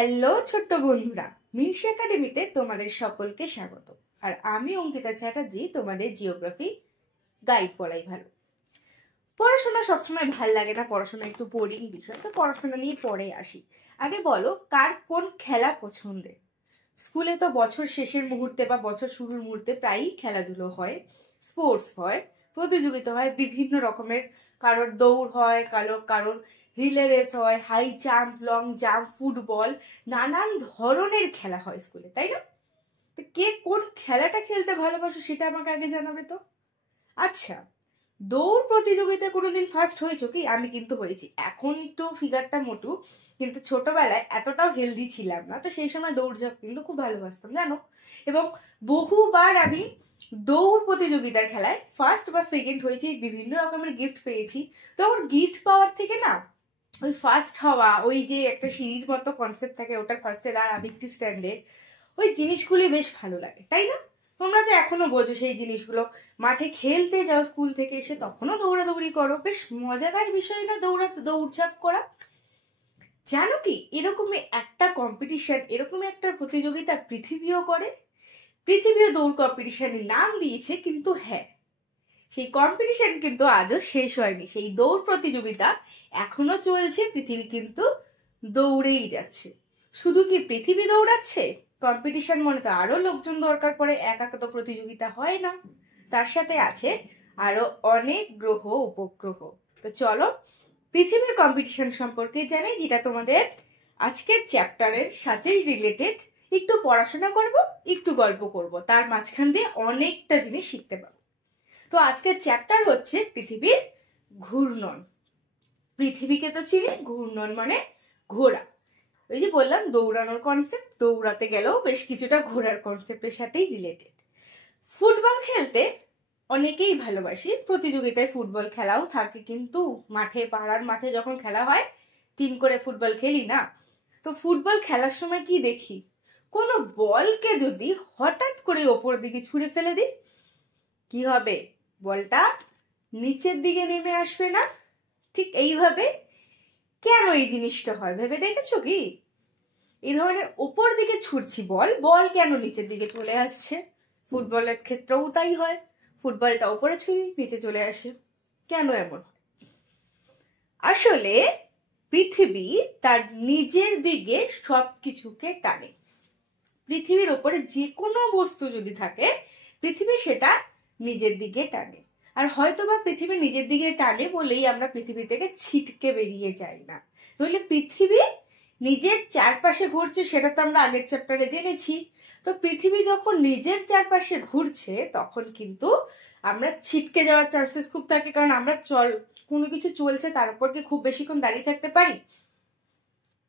Hello ছোট্ট বন্ধুরা, মিনসি একাডেমিতে তোমাদের সকলকে স্বাগত। আর আমি অঙ্কিতা চ্যাটার্জি, তোমাদের জিওগ্রাফি গাইড বলাই ভালো। পড়াশোনা সবসময় ভাল লাগে না, পড়াশোনা একটু বোরিং বিষয়, তো পড়াশোনা নিয়ে পরে আসি। আগে বলো, কার কোন খেলা পছন্দের? স্কুলে তো বছর শেষের মুহূর্তে বা বছর শুরুর মুহূর্তে প্রায়ই খেলাধুলো হয়, স্পোর্টস হয়, প্রতিযোগিতা হয় বিভিন্ন রকমের। কারোর দৌড় হয়, কারোর রিলে রেস হয়, high jump, long jump, football, নানান ধরনের খেলা হয় স্কুলে, তাই না? তো কে কোন খেলাটা খেলতে ভালোবাসো সেটা আমাকে আগে জানাবে তো। আচ্ছা, দৌড় প্রতিযোগিতায় কোনোদিন ফার্স্ট হয়েছো কি? আমি কিন্তু হয়েছি। এখন একটু ফিগারটা মোটু, কিন্তু ছোটবেলায় এতটাও হেলদি ছিলাম না, তো সেই সময় দৌড়ঝাঁপ কিন্তু খুব ভালোবাসতাম জানো। এবং বহুবার আমি দৌড় প্রতিযোগিতার খেলায় ফার্স্ট বা সেকেন্ড হয়েছি, বিভিন্ন রকমের গিফট পেয়েছি। তখন গিফট পাওয়ার থেকে না, ওই ফার্স্ট হওয়া, ওই যে একটা সিঁড়ির মতো কনসেপ্ট থাকে, ওটার ফার্স্টে দাঁড়া ভিক্টরি স্ট্যান্ডে, ওই জিনিসগুলি বেশ ভালো লাগে, তাই না? তোমরা তো এখনো বোঝো সেই জিনিসগুলো। মাঠে খেলতে যাও স্কুল থেকে এসে, তখনও দৌড়াদৌড়ি করো, বেশ মজাদার বিষয় না দৌড়ঝাঁপ করা? জানো কি, এরকমই একটা কম্পিটিশন, এরকমই একটা প্রতিযোগিতা পৃথিবীও করে। পৃথিবীও দৌড় কম্পিটিশনের নাম দিয়েছে, কিন্তু হ্যাঁ, সেই কম্পিটিশন কিন্তু আজও শেষ হয়নি। সেই দৌড় প্রতিযোগিতা এখনো চলছে, পৃথিবী কিন্তু দৌড়েই যাচ্ছে। শুধু কি পৃথিবী দৌড়াচ্ছে? কম্পিটিশন মনে তো আরো লোকজন দরকার পড়ে, একা তো প্রতিযোগিতা হয় না, তার সাথে আছে আরো অনেক গ্রহ উপগ্রহ। তো চলো পৃথিবীর কম্পিটিশন সম্পর্কে জানাই, যেটা তোমাদের আজকের চ্যাপ্টারের সাথে রিলেটেড। একটু পড়াশোনা করব, একটু গল্প করব, তার মাঝখান দিয়ে অনেকটা জিনিস শিখতে পারবো। তো আজকের চ্যাপ্টার হচ্ছে পৃথিবীর ঘূর্ণন। পৃথিবীকে তো চিনি, ঘূর্ণন মানে ঘোরা। ওই যে বললাম দৌড়ানোর কনসেপ্ট, দৌড়াতে গেলেও বেশ কিছুটা ঘোরার কনসেপ্টের সাথেই রিলেটেড। ফুটবল খেলতে অনেকেই ভালোবাসি, প্রতিযোগিতায় ফুটবল খেলাও থাকে, কিন্তু মাঠে, পাড়ার মাঠে যখন খেলা হয়, টিম করে ফুটবল খেলি না, তো ফুটবল খেলার সময় কি দেখি, কোনো বলকে যদি হঠাৎ করে ওপর দিকে ছুঁড়ে ফেলে দিই, কি হবে? বলটা নিচের দিকে নেমে আসবে না? ঠিক এইভাবে কেন এই জিনিসটা হয় ভেবে দেখেছো কি? এই ধরনের ওপর দিকে ছুটছি বল কেন নিচের দিকে চলে আসছে? ফুটবলের ক্ষেত্রেও তাই হয়, ফুটবলটা ওপরে ছুঁড়ি, নিচে চলে আসে, কেন এমন? আসলে পৃথিবী তার নিজের দিকে সবকিছুকে টানে। পৃথিবীর ওপরে যে কোনো বস্তু যদি থাকে, পৃথিবী সেটা নিজের দিকে টানে। আর হয়তোবা পৃথিবী নিজের দিকে টানে বলেই আমরা পৃথিবী থেকে ছিটকে বেরিয়ে যাই না, নইলে পৃথিবী নিজের চারপাশে ঘুরছে, সেটা তো আমরা আগের চ্যাপ্টারে জেনেছি। তো পৃথিবী যখন নিজের চারপাশে ঘুরছে, তখন কিন্তু আমরা ছিটকে যাওয়ার চান্সেস খুব থাকে, কারণ আমরা কোনো কিছু চলছে তার উপর কি খুব বেশিক্ষণ দাঁড়িয়ে থাকতে পারি?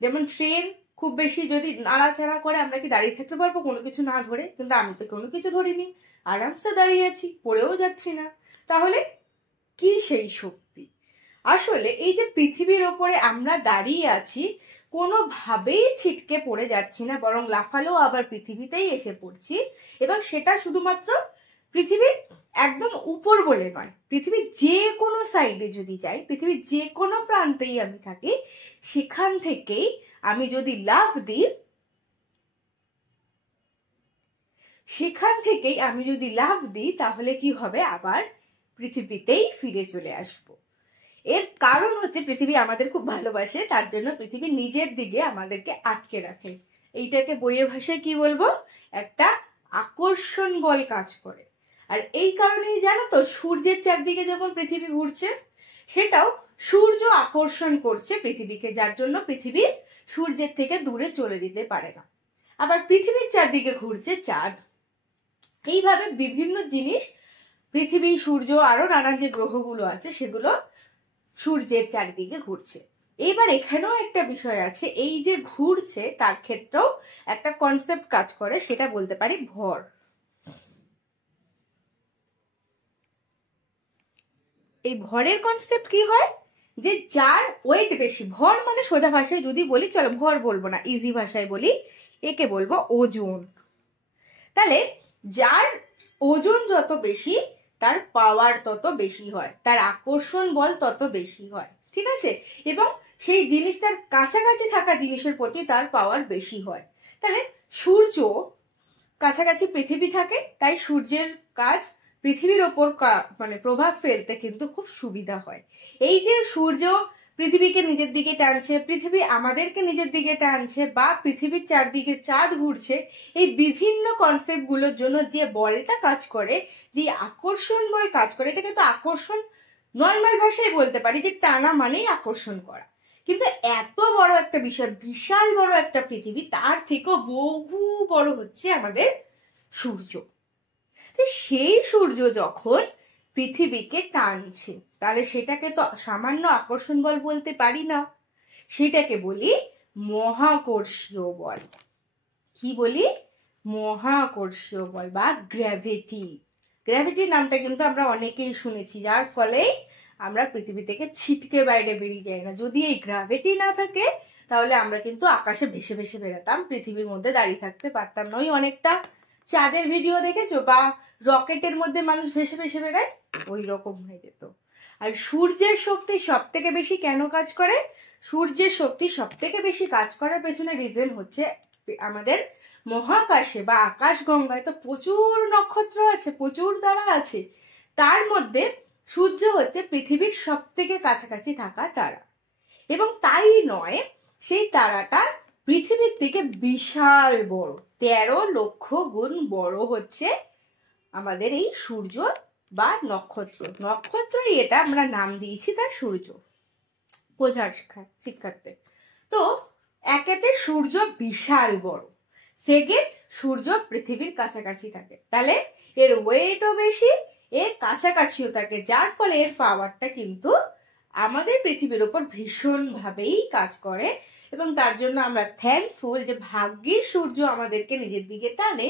যেমন ট্রেন খুব বেশি যদি নাড়াচাড়া করে, আমরা কি দাঁড়িয়ে থাকতে পারবো কোনো কিছু না ধরে? কিন্তু আমি তো কোনো কিছু ধরিনি, আরামসে দাঁড়িয়ে আছি, পড়েও যাচ্ছি না। তাহলে কি সেই শক্তি? আসলে এই যে পৃথিবীর ওপরে আমরা দাঁড়িয়ে আছি, কোনোভাবেই ছিটকে পড়ে যাচ্ছি না, বরং লাফালেও আবার পৃথিবীতেই এসে পড়ছি। এবং সেটা শুধুমাত্র পৃথিবীর একদম উপর বলে নয়, পৃথিবীর যে কোনো সাইডে যদি যাই, পৃথিবীর যে কোনো প্রান্তেই আমি থাকি, সেখান থেকেই আমি যদি লাফ দিই, তাহলে কি হবে? আবার পৃথিবীতেই ফিরে চলে আসবো। এর কারণ হচ্ছে পৃথিবী আমাদের খুব ভালোবাসে, তার জন্য পৃথিবী নিজের দিকে আমাদেরকে আটকে রাখে। এইটাকে বইয়ের ভাষায় কি বলবো? একটা আকর্ষণ বল কাজ করে। আর এই কারণেই জানো তো, সূর্যের চারদিকে যখন পৃথিবী ঘুরছে, সেটাও সূর্য আকর্ষণ করছে পৃথিবীকে, যার জন্য পৃথিবী সূর্যের থেকে দূরে চলে যেতে পারে না। আবার পৃথিবীর চারদিকে ঘুরছে চাঁদ। এইভাবে বিভিন্ন জিনিস, পৃথিবী, সূর্য, আরো নানান যে গ্রহগুলো আছে, সেগুলো সূর্যের চারিদিকে ঘুরছে। এইবার এখানেও একটা বিষয় আছে, এই যে ঘুরছে তার ক্ষেত্রেও একটা কনসেপ্ট কাজ করে, সেটা বলতে পারি ভর। এই ভরের কনসেপ্ট কি হয়? যে যার ওয়েট বেশি, ভর মানে সোজা ভাষায় যদি বলি, চলো ভর বলবো না, ইজি ভাষায় বলি, একে বলবো ওজন। তাহলে যার ওজন যত বেশি, তার পাওয়ার তত বেশি হয়, তার আকর্ষণ বল তত বেশি হয়, ঠিক আছে? এবং সেই জিনিসটার কাছাকাছি থাকা জিনিসের প্রতি তার পাওয়ার বেশি হয়। তাহলে সূর্য কাছাকাছি পৃথিবী থাকে, তাই সূর্যের কাজ পৃথিবীর ওপর মানে প্রভাব ফেলতে কিন্তু খুব সুবিধা হয়। এই যে সূর্য পৃথিবীকে নিজের দিকে টানছে, পৃথিবী আমাদেরকে নিজের দিকে টানছে, বা পৃথিবীর চারদিকে চাঁদ ঘুরছে, এই বিভিন্ন কনসেপ্ট গুলোর জন্য যে বলটা কাজ করে, যে আকর্ষণ বল কাজ করে, এটা কিন্তু আকর্ষণ নর্মাল ভাষায় বলতে পারি যে টানা মানেই আকর্ষণ করা। কিন্তু এত বড় একটা বিষয়, বিশাল বড় একটা পৃথিবী, তার থেকেও বহু বড় হচ্ছে আমাদের সূর্য। সেই সূর্য যখন পৃথিবীকে টানছে, তাহলে সেটাকে তো সামান্য আকর্ষণ বল বলতে পারি না, সেটাকে বলি মহাকর্ষীয় বল। কি বলি? মহাকর্ষীয় বল বা গ্র্যাভিটি। গ্র্যাভিটি নামটা কিন্তু আমরা অনেকেই শুনেছি, যার ফলে আমরা পৃথিবী থেকে ছিটকে বাইরে বেরিয়ে যাই না। যদি এই গ্র্যাভিটি না থাকে তাহলে আমরা কিন্তু আকাশে ভেসে ভেসে বেরাতাম, পৃথিবীর মধ্যে দাঁড়িয়ে থাকতে পারতাম না। ওই অনেকটা চাঁদের ভিডিও দেখেছো, বা রকেটের মধ্যে মানুষ ভেসে ভেসে বেড়ায়, ওই রকম হয়ে যেত। আর সূর্যের শক্তি সব থেকে বেশি কেন কাজ করে? সূর্যের শক্তি সব থেকে বেশি কাজ করার পেছনে রিজন হচ্ছে আমাদের মহাকাশে বা আকাশ গঙ্গায় তো প্রচুর নক্ষত্র আছে, প্রচুর তারা আছে। তার মধ্যে সূর্য হচ্ছে পৃথিবীর সব থেকে কাছাকাছি থাকা তারা। এবং তাই নয়, সেই তারাটা পৃথিবীর থেকে বিশাল বড়, 13 লক্ষ গুণ বড় হচ্ছে আমাদের এই সূর্য বা নক্ষত্র। নক্ষত্রই এটা আমরা নাম দিয়েছি তার সূর্য, বোঝার শিক্ষার্থে। তো একেতে সূর্য বিশাল বড়, সেকেন্ড সূর্য পৃথিবীর কাছাকাছি থাকে, তাহলে এর ওয়েটও বেশি, এর কাছাকাছিও থাকে, যার ফলে এর পাওয়ারটা কিন্তু আমাদের পৃথিবীর উপর ভীষণ ভাবেই কাজ করে। এবং তার জন্য আমরা থ্যাঙ্কফুল যে ভাগ্যের সূর্য আমাদেরকে নিজের দিকে টানে,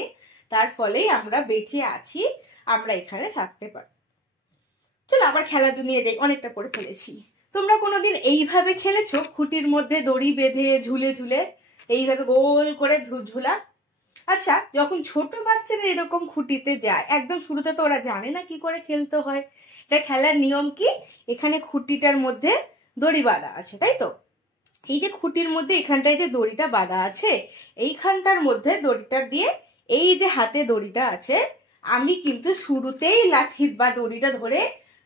তার ফলেই আমরা বেঁচে আছি, আমরা এখানে থাকতে পারি। চলো আবার খেলাধুলা নিয়ে যাই, অনেকটা করে ফেলেছি। তোমরা কোনোদিন এইভাবে খেলেছো? খুঁটির মধ্যে দড়ি বেঁধে ঝুলে ঝুলে এইভাবে গোল করে ঝুলা। আচ্ছা, যখন ছোট বাচ্চারা এরকম খুঁটিতে যায়, একদম শুরুতে তো ওরা জানে না কি করে খেলতে হয়। এটা খেলার নিয়ম কি? এখানে খুঁটিটার মধ্যে দড়ি বাঁধা আছে, তাই তো? এই যে খুঁটির মধ্যে এখানটায় যে দড়িটা বাঁধা আছে, এইখানটার মধ্যে দড়িটা দিয়ে, এই যে হাতে দড়িটা আছে, আমি কিন্তু শুরুতেই লাঠি বা দড়িটা ধরে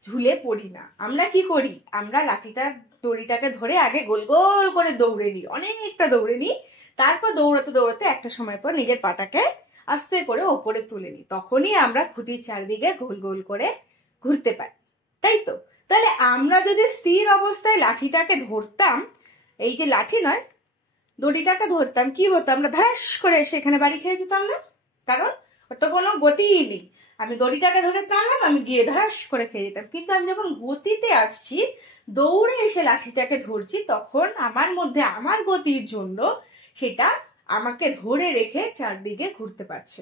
ঝুলে পড়ি না। আমরা কি করি? আমরা দড়িটাকে ধরে আগে গোল গোল করে দৌড়ে নিই, অনেকটা দৌড়ে নিই। তারপর দৌড়াতে দৌড়াতে একটা সময় পর নিজের পাটাকে আস্তে করে ওপরে তুলে নিই, তখনই আমরা খুঁটির চারদিকে গোল গোল করে ঘুরতে পারি, তাই তো? তাহলে আমরা যদি স্থির অবস্থায় লাঠিটাকে ধরতাম, এই যে লাঠি নয়, দড়িটাকে ধরতাম, কি হতো? আমরা ধাস করে এসে এখানে বাড়ি খেয়ে যেতাম না, কারণ অত কোনো গতিই নেই। আমি দড়িটাকে ধরে টানলাম, আমি গিয়ে ধাস করে খেয়ে যেতাম। কিন্তু আমি যখন গতিতে আসছি, দৌড়ে এসে লাঠিটাকে ধরছি, তখন আমার মধ্যে আমার গতির জন্য সেটা আমাকে ধরে রেখে চারদিকে ঘুরতে পারছে।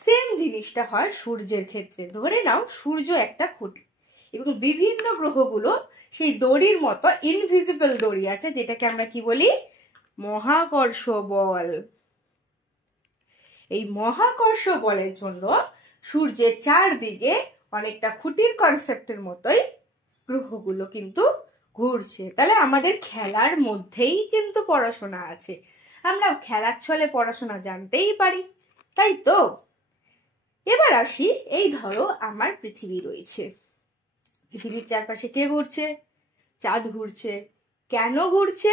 সেম জিনিসটা হয় সূর্যের ক্ষেত্রে। ধরে নাও সূর্য একটা খুঁটি, এবং বিভিন্ন গ্রহগুলো সেই দড়ির মতো ইনভিজিবল দড়ি আছে, যেটাকে আমরা কি বলি? মহাকর্ষ বল। এই মহাকর্ষ বলের জন্য সূর্যের চারদিকে অনেকটা খুঁটির কনসেপ্টের মতোই গ্রহগুলো কিন্তু ঘুরছে। তাহলে আমাদের খেলার মধ্যেই কিন্তু পড়াশোনা আছে, আমরা খেলার ছলে পড়াশোনা জানতেই পারি, তাই তো? এবার আসি, এই ধরো আমার পৃথিবী রয়েছে, পৃথিবীর চারপাশে কে ঘুরছে? চাঁদ ঘুরছে। কেন ঘুরছে?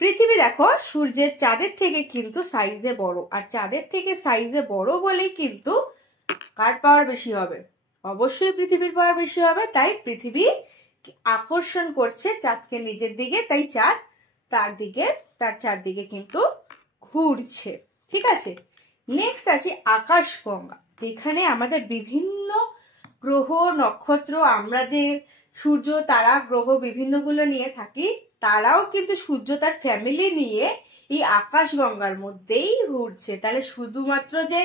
পৃথিবী দেখো সূর্যের চাঁদের থেকে কিন্তু সাইজে বড়, আর চাঁদের থেকে সাইজে বড় বলেই কিন্তু কার পাওয়ার বেশি হবে? অবশ্যই পৃথিবীর পাওয়ার বেশি হবে। তাই পৃথিবী আকর্ষণ করছে চাঁদকে নিজের দিকে, তাই চাঁদ তার চারদিকে কিন্তু ঘুরছে, ঠিক আছে? নেক্সট আছে আকাশগঙ্গা, যেখানে আমাদের বিভিন্ন গ্রহ নক্ষত্র, আমরা যে সূর্য তারা গ্রহ বিভিন্নগুলো নিয়ে থাকি, তারাও কিন্তু সূর্য তার ফ্যামিলি নিয়ে এই আকাশগঙ্গার মধ্যেই ঘুরছে। তাহলে শুধুমাত্র যে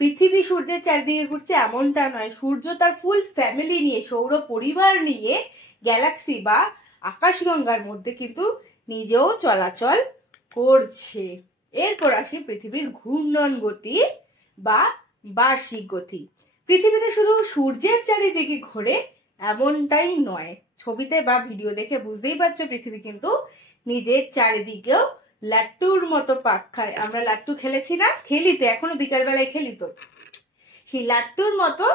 পৃথিবী সূর্যের চারদিকে ঘুরছে এমনটা নয়, সূর্য তার ফুল ফ্যামিলি নিয়ে, সৌর পরিবার নিয়ে গ্যালাক্সি বা আকাশগঙ্গার মধ্যে কিন্তু নিজেও চলাচল করছে। এরপর আসি পৃথিবীর ঘূর্ণন গতি বা বার্ষিক গতি। পৃথিবীতে শুধু সূর্যের চারিদিকে ঘোরে এমনটাই নয়। ছবিতে বা ভিডিও দেখে বুঝতেই পারছো পৃথিবী কিন্তু নিজের চারিদিকেও লাট্টুর মতো পাক খায়। আমরা লাট্টু খেলেছি না, খেলি তো, এখনো বিকালবেলায় খেলি তো, সেই লাট্টুর মতো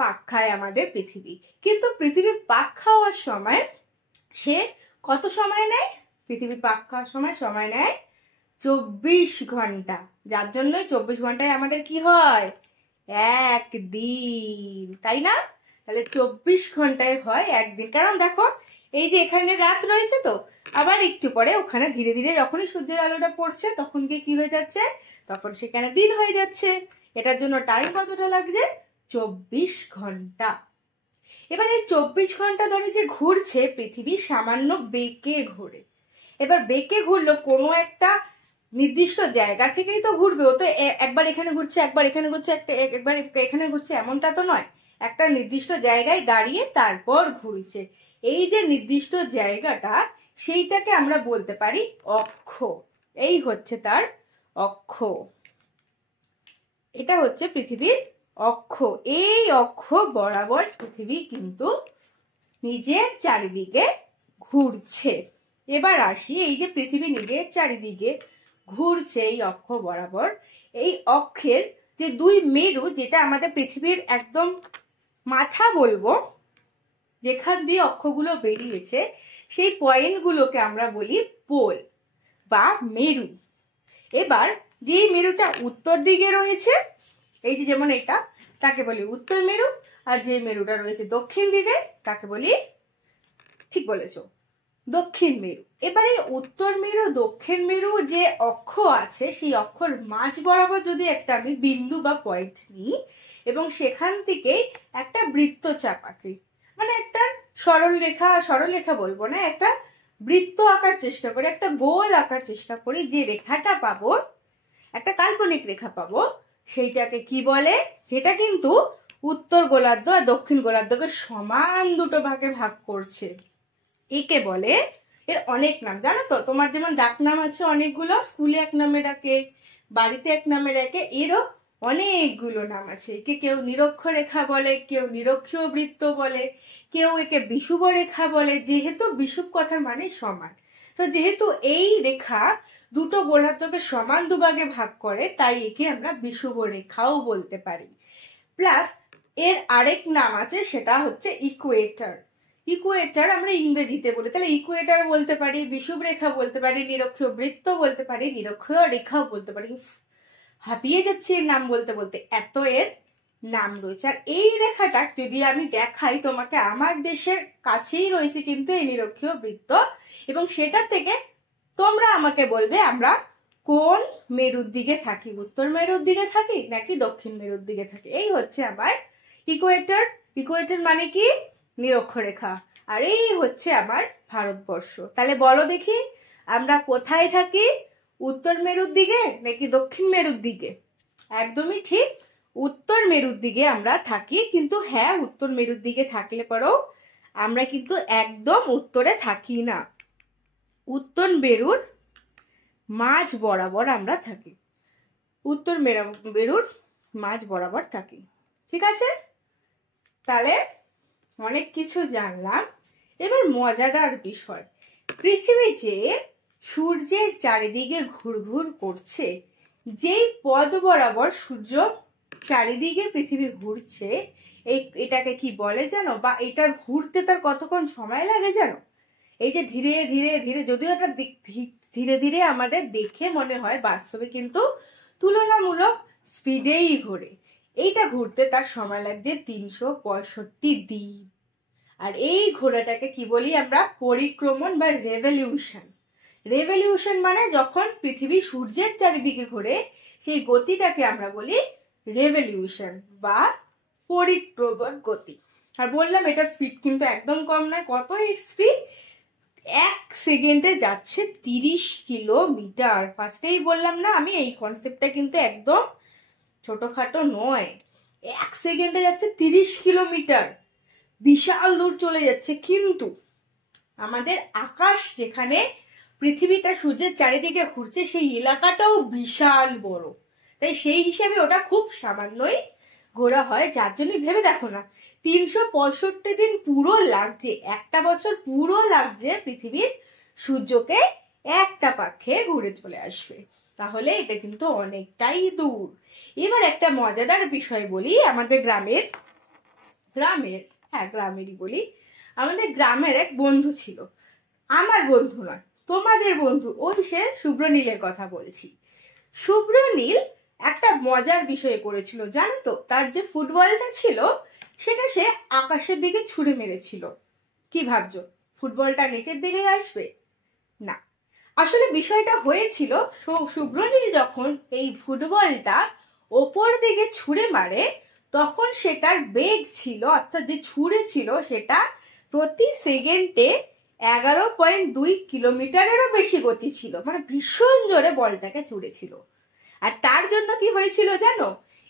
পাক খায় আমাদের পৃথিবী। কিন্তু পৃথিবী পাক খাওয়ার সময় সে কত সময় নেয়? পৃথিবী পাক খাওয়ার সময় নেয় 24 ঘন্টা। যার জন্যই 24 ঘন্টায় আমাদের কি হয়? একদিন, তাই না? তাহলে 24 ঘন্টায় হয় একদিন। কারণ দেখো এই যে এখানে রাত রয়েছে, তো আবার একটু পরে ওখানে ধীরে ধীরে যখনই সূর্যের আলোটা পড়ছে তখন কি হয়ে যাচ্ছে? তখন সেখানে দিন হয়ে যাচ্ছে। এটার জন্য টাইম কতটা লাগছে? 24 ঘন্টা। এবার এই 24 ঘন্টা ধরে যে ঘুরছে পৃথিবী, সামান্য বেঁকে ঘুরে। এবার বেঁকে ঘুরলো কোনো একটা নির্দিষ্ট জায়গা থেকেই তো ঘুরবে। ও তো একবার এখানে ঘুরছে, একবার এখানে ঘুরছে, একবার এখানে ঘুরছে, এমনটা তো নয়। একটা নির্দিষ্ট জায়গায় দাঁড়িয়ে তারপর ঘুরছে। এই যে নির্দিষ্ট জায়গাটা, সেইটাকে আমরা বলতে পারি অক্ষ। এই হচ্ছে তার অক্ষ। এটা হচ্ছে পৃথিবীর অক্ষ। এই অক্ষ বরাবর পৃথিবী কিন্তু নিজের চারিদিকে ঘুরছে। এবার আসি, এই যে পৃথিবী নিজের চারিদিকে ঘুরছে এই অক্ষ বরাবর, এই অক্ষের যে দুই মেরু, যেটা আমাদের পৃথিবীর একদম মাথা বলবো, যেখান দিয়ে অক্ষগুলো বেরিয়েছে, সেই পয়েন্টগুলোকে আমরা বলি পোল বা মেরু। এবার যে মেরুটা উত্তর দিকে রয়েছে, এই যে যেমন এটা, তাকে বলি উত্তর মেরু। আর যে মেরুটা রয়েছে দক্ষিণ দিকে তাকে বলি, ঠিক বলেছো, দক্ষিণ মেরু। এবারে উত্তর মেরু দক্ষিণ মেরু যে অক্ষ আছে, সেই অক্ষর মাঝ বরাবর যদি একটা আমি বিন্দু বা পয়েন্ট নিই এবং সেখান থেকে একটা বৃত্তচাপ আঁকি, মানে একটা সরল রেখা বলবো না, একটা বৃত্ত আঁকার চেষ্টা করি, একটা গোল আঁকার চেষ্টা করি, যে রেখাটা পাবো, একটা কাল্পনিক রেখা পাবো, সেইটাকে কি বলে? যেটা কিন্তু উত্তর গোলার্ধ আর দক্ষিণ গোলার্ধকে সমান দুটো ভাগে ভাগ করছে, একে বলে, এর অনেক নাম জানো তো? তোমার যেমন ডাক নাম আছে অনেকগুলো, স্কুলে এক নামে ডাকে, বাড়িতে এক নামে ডাকে, এরও অনেকগুলো নাম আছে। একে কেউ নিরক্ষরেখা বলে, কেউ নিরক্ষীয় বৃত্ত বলে, কেউ একে বিষুব রেখা বলে। যেহেতু বিষুব কথা মানে সমান, তো যেহেতু এই রেখা দুটো গোলার্ধকে সমান দুভাগে ভাগ করে, তাই একে আমরা বিষুব রেখাও বলতে পারি। প্লাস এর আরেক নাম আছে, সেটা হচ্ছে ইকুয়েটর। ইকুয়েটর আমরা ইংরেজিতে বলি, তাহলে ইকুয়েটর বলতে পারি, বিষুব রেখা বলতে পারি, নিরক্ষীয় বৃত্ত বলতে পারি, নিরক্ষীয় রেখাও বলতে পারি। হাঁপিয়ে যাচ্ছি এর নাম বলতে বলতে, এত এর নাম রয়েছে। আর এই রেখাটা যদি আমি দেখাই তোমাকে, আমার দেশের কাছেই রয়েছে কিন্তু এই নিরক্ষীয় বৃত্ত, এবং সেটা থেকে তোমরা আমাকে বলবে আমরা কোন মেরুর দিকে থাকি, উত্তর মেরুর দিকে থাকি নাকি দক্ষিণ মেরুর দিকে থাকি। এই হচ্ছে আমার ইকুয়েটর। ইকুয়েটর মানে কি? নিরক্ষরেখা। আর এই হচ্ছে আমার ভারতবর্ষ। তাহলে বলো দেখি, আমরা কোথায় থাকি? উত্তর মেরুর দিকে নাকি দক্ষিণ মেরুর দিকে? একদমই ঠিক, উত্তর মেরুর দিকে আমরা থাকি। কিন্তু হ্যাঁ, উত্তর মেরুর দিকে থাকলে পরেও আমরা কিন্তু একদম উত্তরে থাকি না, উত্তর মেরুর মাঝ বরাবর আমরা থাকি, উত্তর মেরুর মাঝ বরাবর থাকি। ঠিক আছে, তাহলে অনেক কিছু জানলাম। এবার মজাদার বিষয়, পৃথিবী যে সূর্যের চারিদিকে ঘুরঘুর করছে, যেই পথ বরাবর সূর্য চারিদিকে পৃথিবী ঘুরছে, এটাকে কি বলে জানো? বা এটা ঘুরতে তার কতক্ষণ সময় লাগে জানো? এই যে ধীরে ধীরে ধীরে, যদিও এটা ধীরে ধীরে আমাদের দেখে মনে হয়, বাস্তবে কিন্তু তুলনামূলক স্পিডেই ঘোরে। এইটা ঘুরতে তার সময় লাগছে 365 দিন। আর এই ঘোরাটাকে কি বলি আমরা? পরিক্রমণ বা রেভলিউশন। রেভলিউশন মানে যখন পৃথিবী সূর্যের চারিদিকে ঘোরে, সেই গতিটাকে আমরা বলি রেভলিউশন বা পরিক্রমণ গতি। আর বললাম এটা স্পিড কিন্তু একদম কম নয়। কত এর স্পিড? 1 সেকেন্ডে যাচ্ছে 30 কিলোমিটার। ফার্স্টেই বললাম না আমি, এই কনসেপ্টটা কিন্তু একদম ছোটখাটো নয়। 1 সেকেন্ডে যাচ্ছে 30 কিলোমিটার, বিশাল দূর চলে যাচ্ছে। কিন্তু আমাদের আকাশ, যেখানে পৃথিবীটা সূর্যের চারিদিকে ঘুরছে, সেই এলাকাটাও বিশাল বড়, তাই সেই হিসেবে ওটা খুব সামান্যই ঘোরা হয়, যার জন্য ভেবে দেখো না 365 দিন পুরো লাগছে, একটা বছর পুরো লাগছে পৃথিবীর সূর্যকে একটা পাকে ঘুরে চলে আসবে। তাহলে এটা কিন্তু অনেকটাই দূর। এবার একটা মজাদার বিষয় বলি, আমাদের গ্রামের হ্যাঁ গ্রামেরই বলি, আমাদের গ্রামের এক বন্ধু ছিল, আমার বন্ধু নয় তোমাদের বন্ধু, ওই সে শুভ্রনীলের কথা বলছি। শুভ্রনীল একটা মজার বিষয় করেছিল জানো তো, তার যে ফুটবলটা ছিল সেটা সে আকাশের দিকে ছুঁড়ে মেরেছিল। কি ভাবছো, ফুটবলটা নিচের দিকে আসবে? না, আসলে বিষয়টা হয়েছিল শুভ্রনীল যখন এই ফুটবলটা ওপর দিকে ছুঁড়ে মারে তখন সেটার বেগ ছিল, অর্থাৎ যে ছুঁড়ে ছিল সেটা প্রতি সেকেন্ডে 11.2 কিলোমিটারেরও বেশি গতি ছিল, মানে ভীষণ জোরে বলটাকে ছুঁড়েছিল। আর তার জন্য কি হয়েছিল জানো,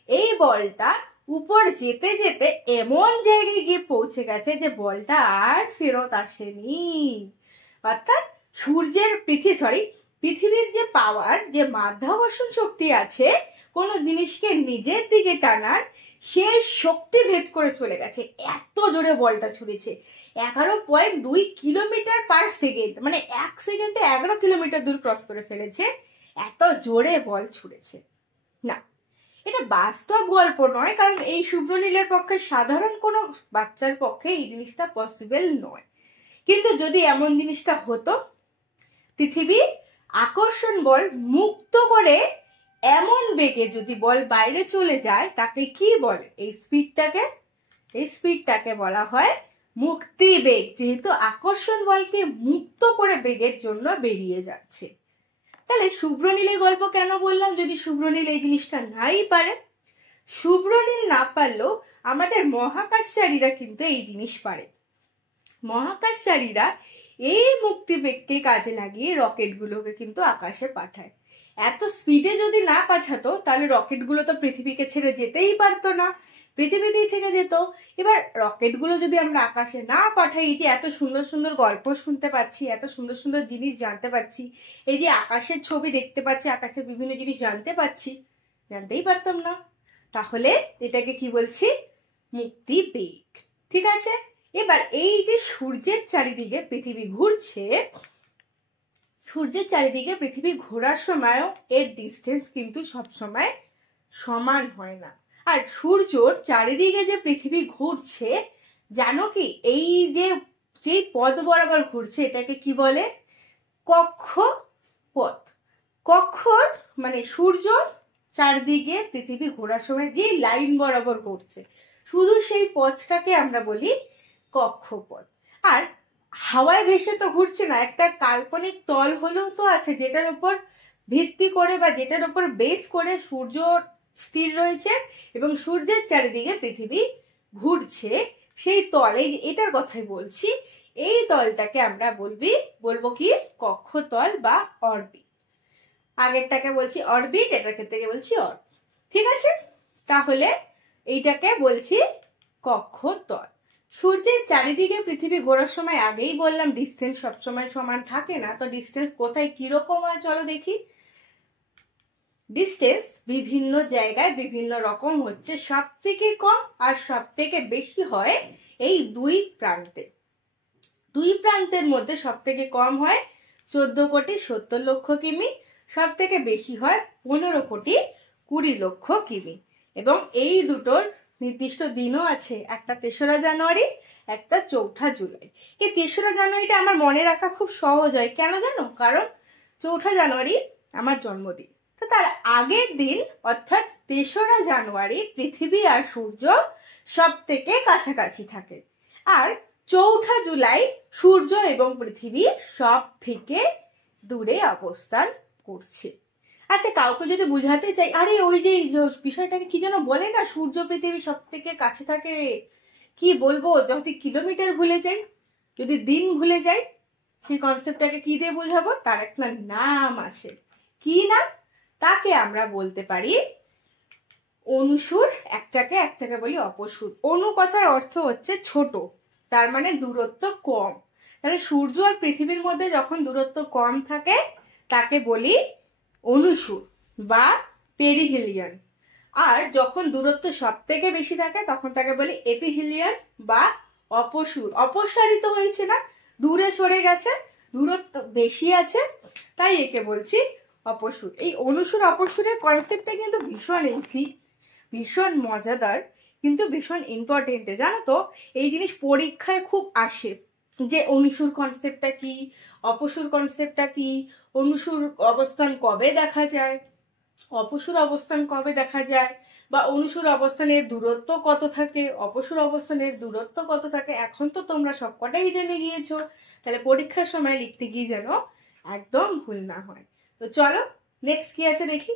এই বলটা উপর যেতে যেতে এমন জায়গায় গিয়ে পৌঁছে গেছে যে বলটা আর ফেরত আসেনি। অর্থাৎ সূর্যের পৃথিবীর যে পাওয়ার, যে মাধ্যাকর্ষণ শক্তি আছে কোনো জিনিসকে নিজের দিকে টানার, সেই শক্তি ভেদ করে চলে গেছে, এত জোরে বলটা ছুঁড়েছে। 11.2 কিলোমিটার পার সেকেন্ড, মানে এক সেকেন্ডে 11 কিলোমিটার দূর ক্রস করে ফেলেছে, এত জোরে বল ছুঁড়েছে। না, এটা বাস্তব গল্প নয়, কারণ এই শুভ্রনীলের পক্ষে, সাধারণ কোনো বাচ্চার পক্ষে এই জিনিসটা পসিবল নয়। কিন্তু যদি এমন জিনিসটা হতো, পৃথিবী আকর্ষণ বল মুক্ত করে এমন বেগে যদি বল বাইরে চলে যায়, তাকে কি বলে? এই স্পিডটাকে বলা হয় মুক্তি বেগ, যেহেতু আকর্ষণ বলকে মুক্ত করে বেগের জন্য বেরিয়ে যাচ্ছে। তাহলে শুভ্রনীলের গল্প কেন বললাম, যদি শুভ্রনীল এই জিনিসটা নাই পারে? শুভ্রনীল না পারলেও আমাদের মহাকাশচারীরা কিন্তু এই জিনিস পারে। মহাকাশচারীরা এই মুক্তি বেগকে কাজে লাগিয়ে রকেটগুলোকে কিন্তু আকাশে পাঠায়। এত স্পিডে যদি না পাঠাতো তাহলে রকেটগুলো তো পৃথিবীকে ছেড়ে যেতেই পারতো না, পৃথিবীতেই থেকে যেত। এবার রকেটগুলো যদি আমরা আকাশে না পাঠাই, এই যে এত সুন্দর সুন্দর গল্প শুনতে পাচ্ছি, এত সুন্দর সুন্দর জিনিস জানতে পাচ্ছি, এই যে আকাশের ছবি দেখতে পাচ্ছি, আকাশের বিভিন্ন জিনিস জানতে পাচ্ছি, জানতেই পারতাম না। তাহলে এটাকে কি বলছি? মুক্তি বেগ। ঠিক আছে, এবার এই যে সূর্যের চারিদিকে পৃথিবী ঘুরছে, সূর্যের চারিদিকে পৃথিবী ঘোরার সময়ও এর ডিস্টেন্স কিন্তু সবসময় সমান হয় না। আর সূর্যর চারিদিকে যে পৃথিবী ঘুরছে, জানো কি, এই যে পথ বরাবর ঘুরছে এটাকে কি বলে? কক্ষপথ। কক্ষর মানে সূর্য চারদিকে পৃথিবী ঘোরার সময় যে লাইন বরাবর ঘুরছে, শুধু সেই পথটাকে আমরা বলি কক্ষপথ। আর হাওয়ায় ভেসে তো ঘুরছে না, একটা কাল্পনিক তল হলেও তো আছে, যেটার উপর ভিত্তি করে বা যেটার উপর বেস করে সূর্য স্থির রয়েছে এবং সূর্যের চারিদিকে পৃথিবী ঘুরছে। সেই তলে, এটার কথাই বলছি, এই তলটাকে আমরা বলবো কি? কক্ষতল বা অরবিট। আগেরটাকে বলছি অরবিট, এটার ক্ষেত্রে বলছি অর্ব। ঠিক আছে, তাহলে এইটাকে বলছি কক্ষতল। সূর্যের চারিদিকে পৃথিবী ঘোরার সময় আগেই বললাম ডিস্টেন্স সবসময় সমান থাকে না, তো ডিস্টেন্স কোথায় কিরকম হয় চলো দেখি। ডিস্টেন্স বিভিন্ন জায়গায় বিভিন্ন রকম হচ্ছে, সব থেকে কম আর সব থেকে বেশি হয় এই দুই প্রান্তে। দুই প্রান্তের মধ্যে সব থেকে কম হয় 14,70,00,000 কিমি, সব থেকে বেশি হয় 15,20,00,000 কিমি। এবং এই দুটোর নির্দিষ্ট দিনও আছে, একটা 3রা জানুয়ারি, একটা 4ঠা জুলাই। এই 3রা জানুয়ারিটা আমার মনে রাখা খুব সহজ হয়, কেন জানো? কারণ 4ঠা জানুয়ারি আমার জন্মদিন, তো তার আগের দিন অর্থাৎ 3রা জানুয়ারি পৃথিবী আর সূর্য সব থেকে কাছাকাছি থাকে। আর 4ঠা জুলাই সূর্য এবং পৃথিবী সব থেকে দূরে অবস্থান করছে। আচ্ছা, কাউকে যদি বুঝাতে চাই, আরে ওই যে বিষয়টাকে কি যেন বলে না, সূর্য পৃথিবী সব থেকে কাছে থাকে, কি বলবো, যদি কিলোমিটার ভুলে যাই, যদি দিন ভুলে যাই, সেই কনসেপ্টটাকে কি দিয়ে বোঝাবো? তার একটা নাম আছে। কি নাম? তাকে আমরা বলতে পারি অনুসুর, একটাকে বলি অপসুর। অনু কথার অর্থ হচ্ছে ছোট, তার মানে দূরত্ব কম। তাহলে সূর্য আর পৃথিবীর মধ্যে যখন দূরত্ব কম থাকে তাকে বলি অনুসুর বা পেরিহেলিয়ান। আর যখন দূরত্ব সব থেকে বেশি থাকে তখন তাকে বলি এপিহিলিয়ান বা অপসূর। অপসারিত হয়েছে না, দূরে সরে গেছে, দূরত্ব বেশি আছে, তাই একে বলছি অপসূর। এই অনুসূর অপসূরের কনসেপ্টটা কিন্তু ভীষণ ইজি, ভীষণ মজাদার, কিন্তু ভীষণ ইম্পর্টেন্ট। জানো তো এই জিনিস পরীক্ষায় খুব আসে, যে অনুসূর কনসেপ্টটা কি, অপসূর কনসেপ্টটা কি, অনুসূর অবস্থান কবে দেখা যায়, অপসূর অবস্থান কবে দেখা যায়, বা অনুসূর অবস্থানের দূরত্ব কত থাকে, অপসূর অবস্থানের দূরত্ব কত থাকে। এখন তো তোমরা সবকটাই জেনে গিয়েছো, তাহলে পরীক্ষার সময় লিখতে গিয়ে যেন একদম ভুল না হয়। তো চলো নেক্সট কি আছে দেখি।